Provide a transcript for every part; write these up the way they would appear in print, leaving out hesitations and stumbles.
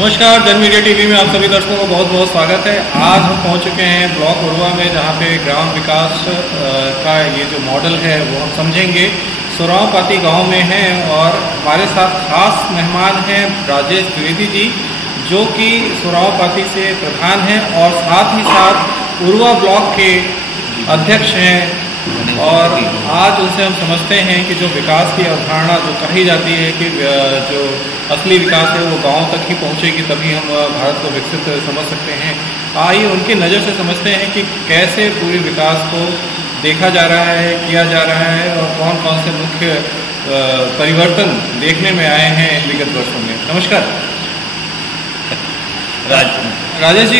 नमस्कार, जन media TV में आप सभी दर्शकों को बहुत बहुत स्वागत है। आज हम पहुंच चुके हैं ब्लॉक उरुआ में, जहां पे ग्राम विकास का ये जो मॉडल है वो हम समझेंगे। सुरावपाती गांव में हैं और हमारे साथ खास मेहमान हैं राजेश द्विवेदी जी, जो कि सुरावपाती से प्रधान हैं और साथ ही साथ उरुआ ब्लॉक के अध्यक्ष हैं। और आज उनसे हम समझते हैं कि जो विकास की अवधारणा जो कही जाती है कि जो असली विकास है वो गांव तक ही पहुंचेगी, तभी हम भारत को विकसित समझ सकते हैं। आइए उनकी नज़र से समझते हैं कि कैसे पूरे विकास को देखा जा रहा है, किया जा रहा है और कौन कौन से मुख्य परिवर्तन देखने में आए हैं विगत वर्षों में। नमस्कार राजेश जी,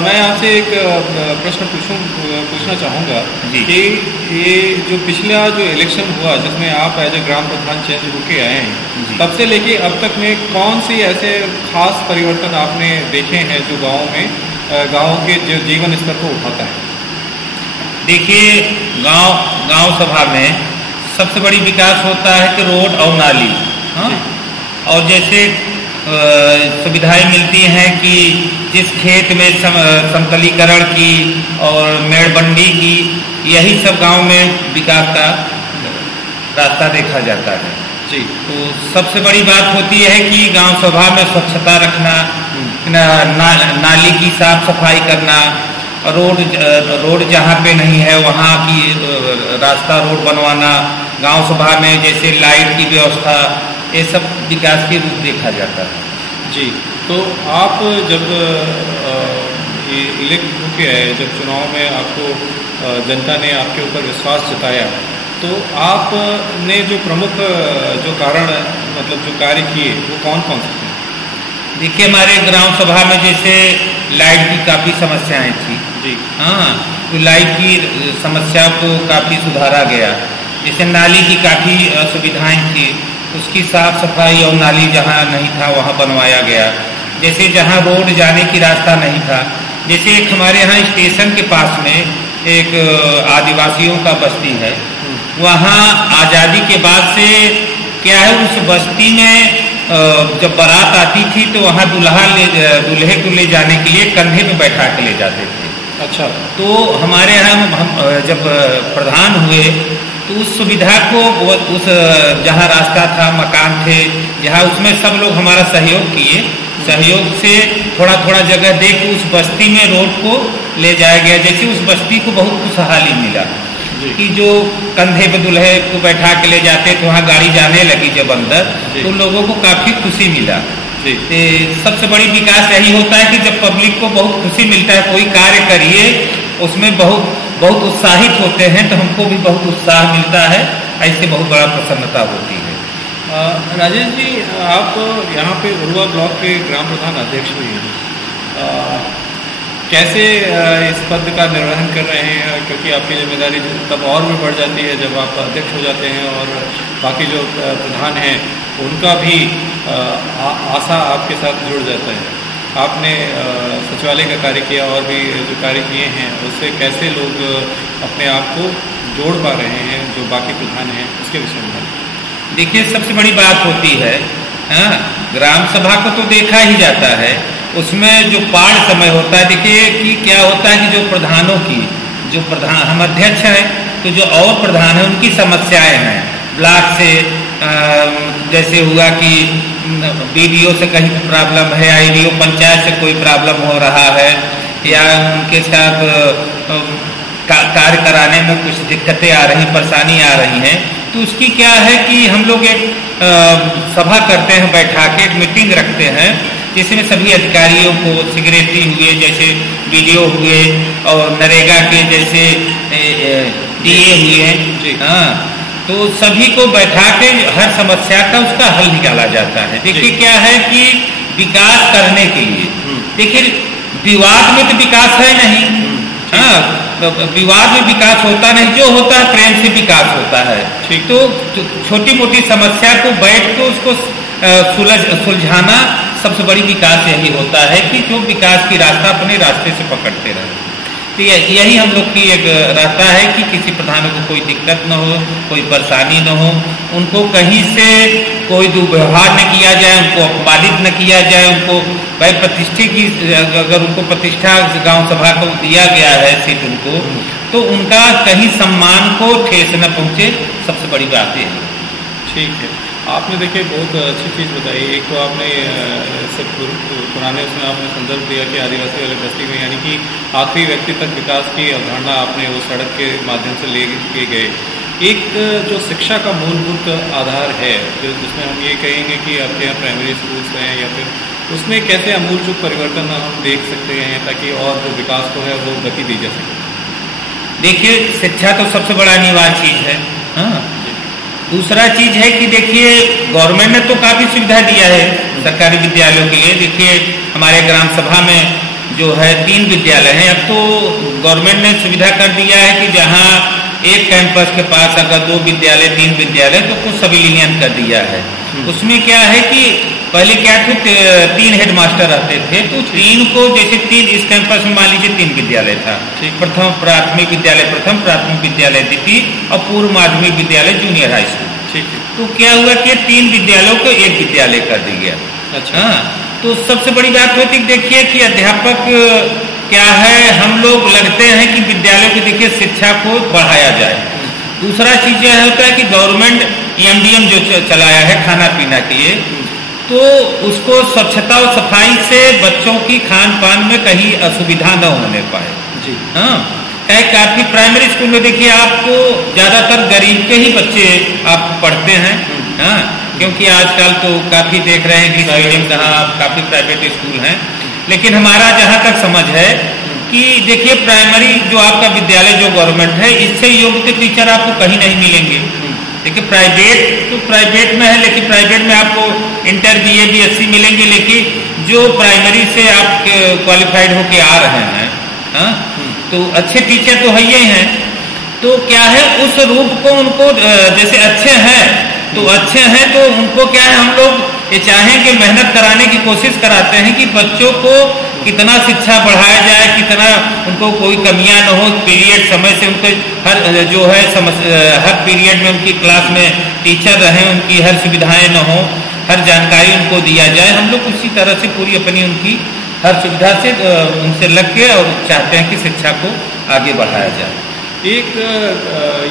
मैं आपसे एक प्रश्न पूछना चाहूँगा कि ये जो पिछला जो इलेक्शन हुआ जिसमें आप as a gram Pradhan change होके आए हैं, तब से लेके अब तक में कौन सी ऐसे खास परिवर्तन आपने देखे हैं जो गाँव के जो जीवन स्तर को उठाता है? देखिए, गांव सभा में सबसे बड़ी विकास होता है कि रोड और नाली। हाँ, और जैसे सुविधाएं मिलती हैं कि जिस खेत में समतलीकरण की और मेड़बंडी की, यही सब गांव में विकास का रास्ता देखा जाता है जी। तो सबसे बड़ी बात होती है कि गांव सभा में स्वच्छता रखना, नाली की साफ सफाई करना, रोड जहाँ पे नहीं है वहाँ की रास्ता रोड बनवाना, गांव सभा में जैसे लाइट की व्यवस्था, ये सब विकास के रूप देखा जाता है जी। तो आप जब इलेक्ट होके आए, जब चुनाव में आपको जनता ने आपके ऊपर विश्वास जताया, तो आपने जो प्रमुख जो कारण मतलब जो कार्य किए वो कौन कौन से थे? देखिए, हमारे ग्राम सभा में जैसे लाइट की काफ़ी समस्याएं थी जी। हाँ, तो लाइट की समस्या को काफ़ी सुधारा गया। जैसे नाली की काफ़ी असुविधाएं थी, उसकी साफ सफाई और नाली जहाँ नहीं था वहाँ बनवाया गया। जैसे जहाँ रोड जाने की रास्ता नहीं था, जैसे एक हमारे यहाँ स्टेशन के पास में एक आदिवासियों का बस्ती है, वहाँ आज़ादी के बाद से क्या है, उस बस्ती में जब बारात आती थी तो वहाँ दूल्हे को ले जाने के लिए कंधे पे बैठा के ले जाते थे। अच्छा। तो हमारे यहाँ हम जब प्रधान हुए तो उस सुविधा को उस जहाँ रास्ता था, मकान थे जहाँ, उसमें सब लोग हमारा सहयोग किए। सहयोग से थोड़ा थोड़ा जगह दे के उस बस्ती में रोड को ले जाया गया। जैसे उस बस्ती को बहुत खुशहाली मिला कि जो कंधे पे दूल्हे को बैठा के ले जाते तो वहाँ गाड़ी जाने लगी जब अंदर, तो लोगों को काफ़ी खुशी मिला। सबसे बड़ी विकास यही होता है कि जब पब्लिक को बहुत खुशी मिलता है, कोई कार्य करिए उसमें बहुत उत्साहित होते हैं, तो हमको भी बहुत उत्साह मिलता है, ऐसे बहुत बड़ा प्रसन्नता होती है। राजेश जी, आप यहाँ पे उरुआ ब्लॉक के ग्राम प्रधान अध्यक्ष भी हैं, कैसे इस पद का निर्वहन कर रहे हैं? क्योंकि आपकी जिम्मेदारी तब और भी बढ़ जाती है जब आप अध्यक्ष हो जाते हैं और बाकी जो प्रधान हैं उनका भी आशा आपके साथ जुड़ जाता है। आपने सचिवालय का कार्य किया और भी जो कार्य किए हैं, उससे कैसे लोग अपने आप को जोड़ पा रहे हैं जो बाकी प्रधान हैं, उसके विषय में? देखिए, सबसे बड़ी बात होती है, हाँ, ग्राम सभा को तो देखा ही जाता है, उसमें जो पाठ समय होता है। देखिए कि क्या होता है कि जो प्रधानों की जो प्रधान हम अध्यक्ष हैं, तो जो और प्रधान हैं उनकी समस्याएं हैं ब्लॉक से, जैसे हुआ कि BDO से कहीं प्रॉब्लम है, IDO पंचायत से कोई प्रॉब्लम हो रहा है, या उनके साथ कार्य कराने में कुछ दिक्कतें आ रही, परेशानी आ रही हैं, तो उसकी क्या है कि हम लोग एक सभा करते हैं, बैठा के एक मीटिंग रखते हैं, जिसमें सभी अधिकारियों को, सेक्रेटरी हुए जैसे BDO हुए और नरेगा के जैसे DA हुए, हाँ, तो सभी को बैठा के हर समस्या का उसका हल निकाला जाता है। देखिए क्या है कि विकास करने के लिए, देखिए विवाद में तो विकास है नहीं, हाँ, विवाद में विकास होता नहीं, जो होता है प्रेम से विकास होता है। तो छोटी मोटी समस्या को बैठ के उसको सुलझाना सबसे बड़ी विकास यही होता है कि जो विकास की रास्ता अपने रास्ते से पकड़ते रहे। तो यही हम लोग की एक रहता है कि किसी प्रधानों को कोई दिक्कत न हो, कोई परेशानी न हो, उनको कहीं से कोई दुर्व्यवहार न किया जाए, उनको अपमानित न किया जाए। उनको भाई प्रतिष्ठा की, अगर उनको प्रतिष्ठा गांव सभा को दिया गया है सीट उनको, तो उनका कहीं सम्मान को ठेस न पहुंचे, सबसे बड़ी बात है। ठीक है, आपने देखिए बहुत अच्छी चीज़ बताई। एक तो आपने सब पुराने उसमें आपने संदर्भ दिया कि आदिवासी वाले बस्ती में यानी कि आखिरी व्यक्ति तक विकास की अवधारणा आपने वो सड़क के माध्यम से ले के गए। एक जो शिक्षा का मूलभूत आधार है, जिसमें हम ये कहेंगे कि आपके यहाँ प्राइमरी स्कूल्स हैं, या फिर उसमें कैसे आमूलचूल परिवर्तन हम देख सकते हैं ताकि और जो विकास को है वो गति दी जा सके? देखिए, शिक्षा तो सबसे बड़ा अनिवार्य चीज़ है। हाँ, दूसरा चीज है कि देखिए गवर्नमेंट ने तो काफी सुविधा दिया है सरकारी विद्यालयों के लिए। देखिए हमारे ग्राम सभा में जो है 3 विद्यालय हैं। अब तो गवर्नमेंट ने सुविधा कर दिया है कि जहां एक कैंपस के पास अगर 2 विद्यालय 3 विद्यालय तो कुछ सविलियन कर दिया है। उसमें क्या है कि पहले क्या थे 3 हेडमास्टर रहते थे, तो 3 को जैसे 3 इस कैंपस में मान लीजिए 3 विद्यालय था, प्रथम प्राथमिक विद्यालय प्रथम, प्राथमिक विद्यालय द्वितीय और पूर्व माध्यमिक विद्यालय जूनियर हाई स्कूल। ठीक है, तो क्या हुआ कि 3 विद्यालयों को 1 विद्यालय कर दिया। अच्छा, हाँ, तो सबसे बड़ी बात होती है देखिए कि अध्यापक क्या है, हम लोग लगते हैं कि विद्यालयों की देखिए शिक्षा को बढ़ाया जाए। दूसरा चीज यह होता है कि गवर्नमेंट EMDM जो चलाया है खाना पीना के लिए, तो उसको स्वच्छता और सफाई से बच्चों की खान पान में कहीं असुविधा न होने पाए जी। हाँ, काफी प्राइमरी स्कूल में देखिए आपको ज्यादातर गरीब के ही बच्चे आप पढ़ते हैं। हाँ, क्योंकि आजकल तो काफी देख रहे हैं कि मीडियम जहाँ काफी प्राइवेट स्कूल हैं, लेकिन हमारा जहाँ तक समझ है कि देखिए प्राइमरी जो आपका विद्यालय जो गवर्नमेंट है, इससे योग्य टीचर आपको कहीं नहीं मिलेंगे। देखिए प्राइवेट तो प्राइवेट में है, लेकिन प्राइवेट में आपको इंटर BA BSc मिलेंगे, लेकिन जो प्राइमरी से आप क्वालिफाइड होके आ रहे हैं, हाँ, तो अच्छे टीचर तो है ही हैं। तो क्या है उस रूप को उनको जैसे अच्छे हैं तो अच्छे हैं, तो उनको क्या है हम लोग ये चाहें कि मेहनत कराने की कोशिश कराते हैं कि बच्चों को कितना शिक्षा बढ़ाया जाए, कितना उनको कोई कमियां न हो, पीरियड समय से उनको हर जो है हर पीरियड में उनकी क्लास में टीचर रहें, उनकी हर सुविधाएं न हो, हर जानकारी उनको दिया जाए। हम लोग उसी तरह से पूरी अपनी उनकी हर सुविधा से उनसे लग के और चाहते हैं कि शिक्षा को आगे बढ़ाया जाए। एक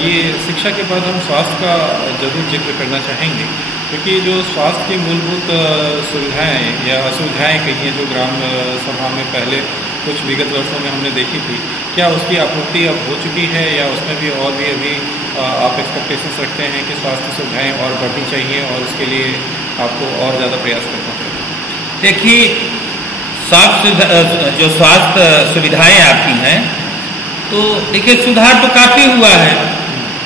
ये शिक्षा के बाद हम स्वास्थ्य का जरूर जिक्र करना चाहेंगे, क्योंकि जो स्वास्थ्य की मूलभूत सुविधाएं या असुविधाएं कही हैं जो ग्राम सभा में पहले कुछ विगत वर्षों में हमने देखी थी, क्या उसकी आपूर्ति अब हो चुकी है या उसमें भी और भी अभी आप एक्सपेक्टेशंस रखते हैं कि स्वास्थ्य सुविधाएं और बढ़नी चाहिए और उसके लिए आपको और ज़्यादा प्रयास करना पड़ेगा? देखिए जो स्वास्थ्य सुविधाएं आती हैं तो देखिए सुधार तो काफी हुआ है।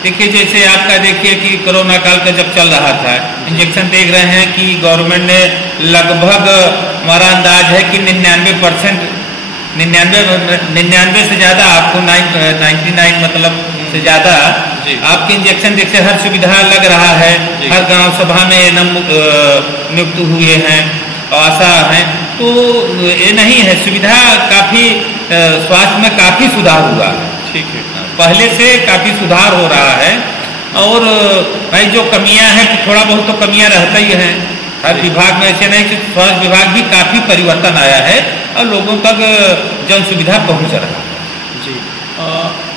देखिए जैसे आपका देखिए कि कोरोना काल का जब चल रहा था, इंजेक्शन देख रहे हैं कि गवर्नमेंट ने लगभग हमारा अंदाज है कि 99% 99 से ज्यादा आपको 99 मतलब से ज्यादा आपके इंजेक्शन देखिए हर सुविधा लग रहा है। हर गांव सभा में नियुक्त हुए हैं, आशा है, तो ये नहीं है, सुविधा काफी स्वास्थ्य में काफी सुधार हुआ है। ठीक है, पहले से काफी सुधार हो रहा है। और भाई जो कमियां हैं तो थोड़ा बहुत तो कमियां रहता ही है हर विभाग में, ऐसे नहीं कि स्वास्थ्य विभाग भी काफी परिवर्तन आया है और लोगों तक जन सुविधा पहुंच रहा है जी।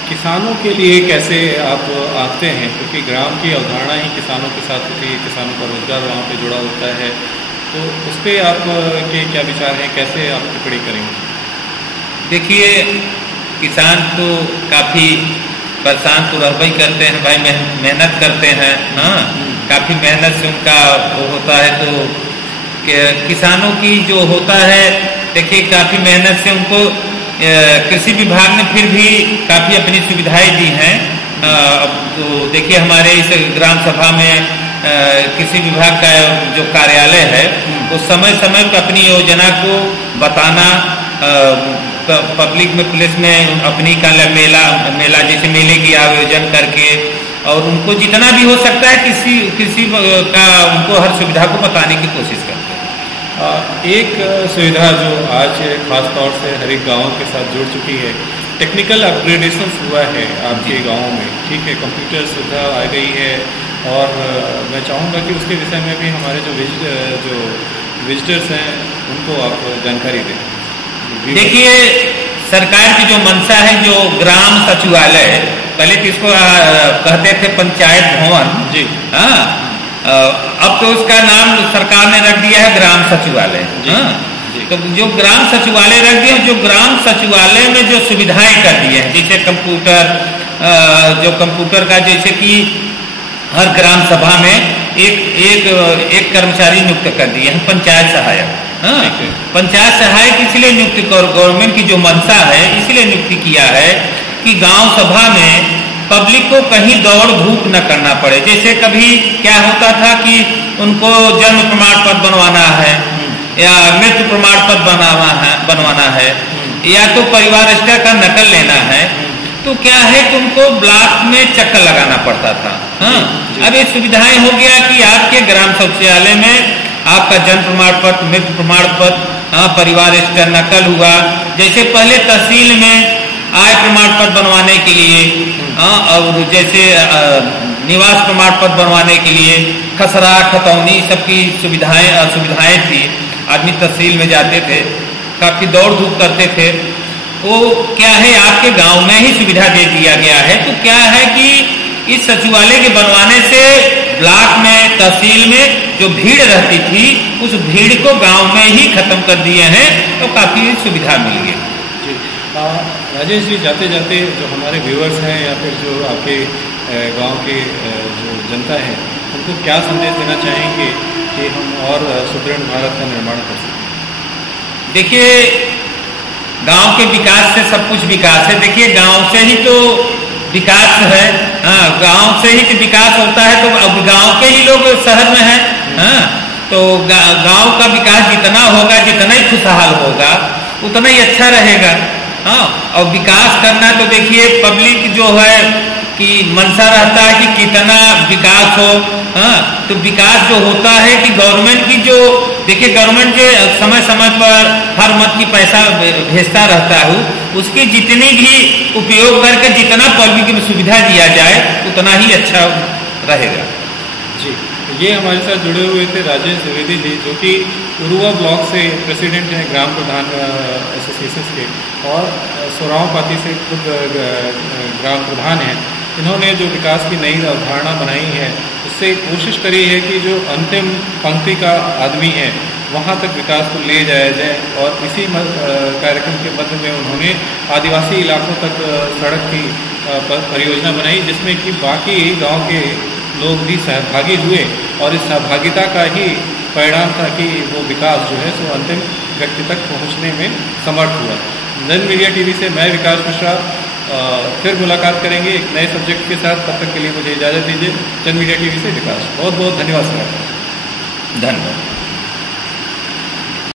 किसानों के लिए कैसे आप आते हैं, क्योंकि ग्राम की अवधारणा ही किसानों के साथ होती है, किसानों का रोजगार वहाँ पे जुड़ा होता है, तो उस पर आपके क्या विचार हैं, कैसे आप टिप्पणी करेंगे? देखिए किसान तो काफी परेशान तो रहबे ही करते हैं भाई, मेहनत करते हैं। हाँ, काफी मेहनत से उनका वो होता है। तो किसानों की जो होता है देखिए काफी मेहनत से उनको कृषि विभाग ने फिर भी काफी अपनी सुविधाएं दी हैं। तो देखिए हमारे इस ग्राम सभा में कृषि विभाग का जो कार्यालय है वो समय समय पर अपनी योजना को बताना, पब्लिक में प्लेस में अपनी का मेला जैसे मेले की आयोजन करके और उनको जितना भी हो सकता है किसी का उनको हर सुविधा को बताने की कोशिश करते हैं। एक सुविधा जो आज खास तौर से हर एक गाँव के साथ जुड़ चुकी है, टेक्निकल अपग्रेडेशन हुआ है आपके गांव में, ठीक है, कंप्यूटर सुविधा आ गई है, और मैं चाहूँगा कि उसके विषय में भी हमारे जो विजिटर्स हैं उनको आप जानकारी दें। देखिए, सरकार की जो मंशा है, जो ग्राम सचिवालय, पहले तो इसको कहते थे पंचायत भवन जी, हाँ, अब तो उसका नाम सरकार ने रख दिया है ग्राम सचिवालय। तो जो ग्राम सचिवालय रख दिया, जो ग्राम सचिवालय में जो सुविधाएं कर दी है, जैसे कंप्यूटर, जो कंप्यूटर का, जैसे कि हर ग्राम सभा में एक कर्मचारी नियुक्त कर दिए हैं, पंचायत सहायक। हाँ, पंचायत सहायक इसलिए नियुक्त, गवर्नमेंट की जो मंशा है इसलिए नियुक्ति किया है कि गांव सभा में पब्लिक को कहीं दौड़ धूप न करना पड़े। जैसे कभी क्या होता था कि उनको जन्म प्रमाण पत्र बनवाना है, या मृत्यु प्रमाण पत्र बनवाना है, या तो परिवार स्तर का नकल लेना है, तो क्या है कि उनको ब्लॉक में चक्कर लगाना पड़ता था। हाँ, अब ये सुविधाएं हो गया कि आपके ग्राम शौचालय में आपका जन्म प्रमाण पत्र, मृत्यु प्रमाण पत्र, परिवार स्तर नकल हुआ। जैसे पहले तहसील में आय प्रमाण पत्र बनवाने के लिए, और जैसे निवास प्रमाण पत्र बनवाने के लिए खसरा, खतौनी, सबकी सुविधाएं थी। आदमी तहसील में जाते थे, काफी दौड़ धूप करते थे। वो क्या है, आपके गांव में ही सुविधा दे दिया गया है। तो क्या है कि इस सचिवालय के बनवाने से ब्लॉक में, तहसील में जो भीड़ रहती थी, उस भीड़ को गांव में ही खत्म कर दिए हैं, तो काफी सुविधा मिल गई। जी, राजेश जी, जाते जाते जो हमारे व्यूअर्स हैं या फिर जो आपके गांव के जो जनता है, उनको क्या संदेश देना चाहेंगे कि हम और सुदृढ़ भारत का निर्माण कर सकें? देखिए, गांव के विकास से सब कुछ विकास है। देखिए, गांव से ही तो विकास है। हाँ, गांव से ही तो विकास होता है। तो अब गांव के ही लोग शहर में हैं। हाँ, तो गांव का विकास जितना होगा, जितना ही खुशहाल होगा, उतना ही अच्छा रहेगा। हाँ, और विकास करना तो देखिए, पब्लिक जो है कि मंशा रहता है कि कितना विकास हो। हाँ, तो विकास जो होता है कि गवर्नमेंट की जो, देखिए गवर्नमेंट जो समय समय पर हर मत की पैसा भेजता रहता है, उसकी जितनी भी उपयोग करके जितना पब्लिक में सुविधा दिया जाए, उतना ही अच्छा रहेगा। जी, ये हमारे साथ जुड़े हुए थे राजेश द्विवेदी जी, जो कि उरुआ ब्लॉक से प्रेसिडेंट हैं ग्राम प्रधान एसोसिएशन के, और सोराव पाती से खुद ग्राम प्रधान हैं। इन्होंने जो विकास की नई अवधारणा बनाई है, उससे कोशिश करी है कि जो अंतिम पंक्ति का आदमी है वहाँ तक विकास को ले जाया जाए। और इसी कार्यक्रम के मध्य में उन्होंने आदिवासी इलाकों तक सड़क की परियोजना बनाई, जिसमें कि बाकी गांव के लोग भी सहभागी हुए, और इस सहभागिता का ही परिणाम था कि वो विकास जो है सो अंतिम व्यक्ति तक पहुँचने में समर्थ हुआ। जन मीडिया टीवी से मैं विकास मिश्रा फिर मुलाकात करेंगे एक नए सब्जेक्ट के साथ। तब तक के लिए मुझे इजाज़त दीजिए। जन मीडिया टीवी से विकास, बहुत बहुत धन्यवाद सर। धन्यवाद।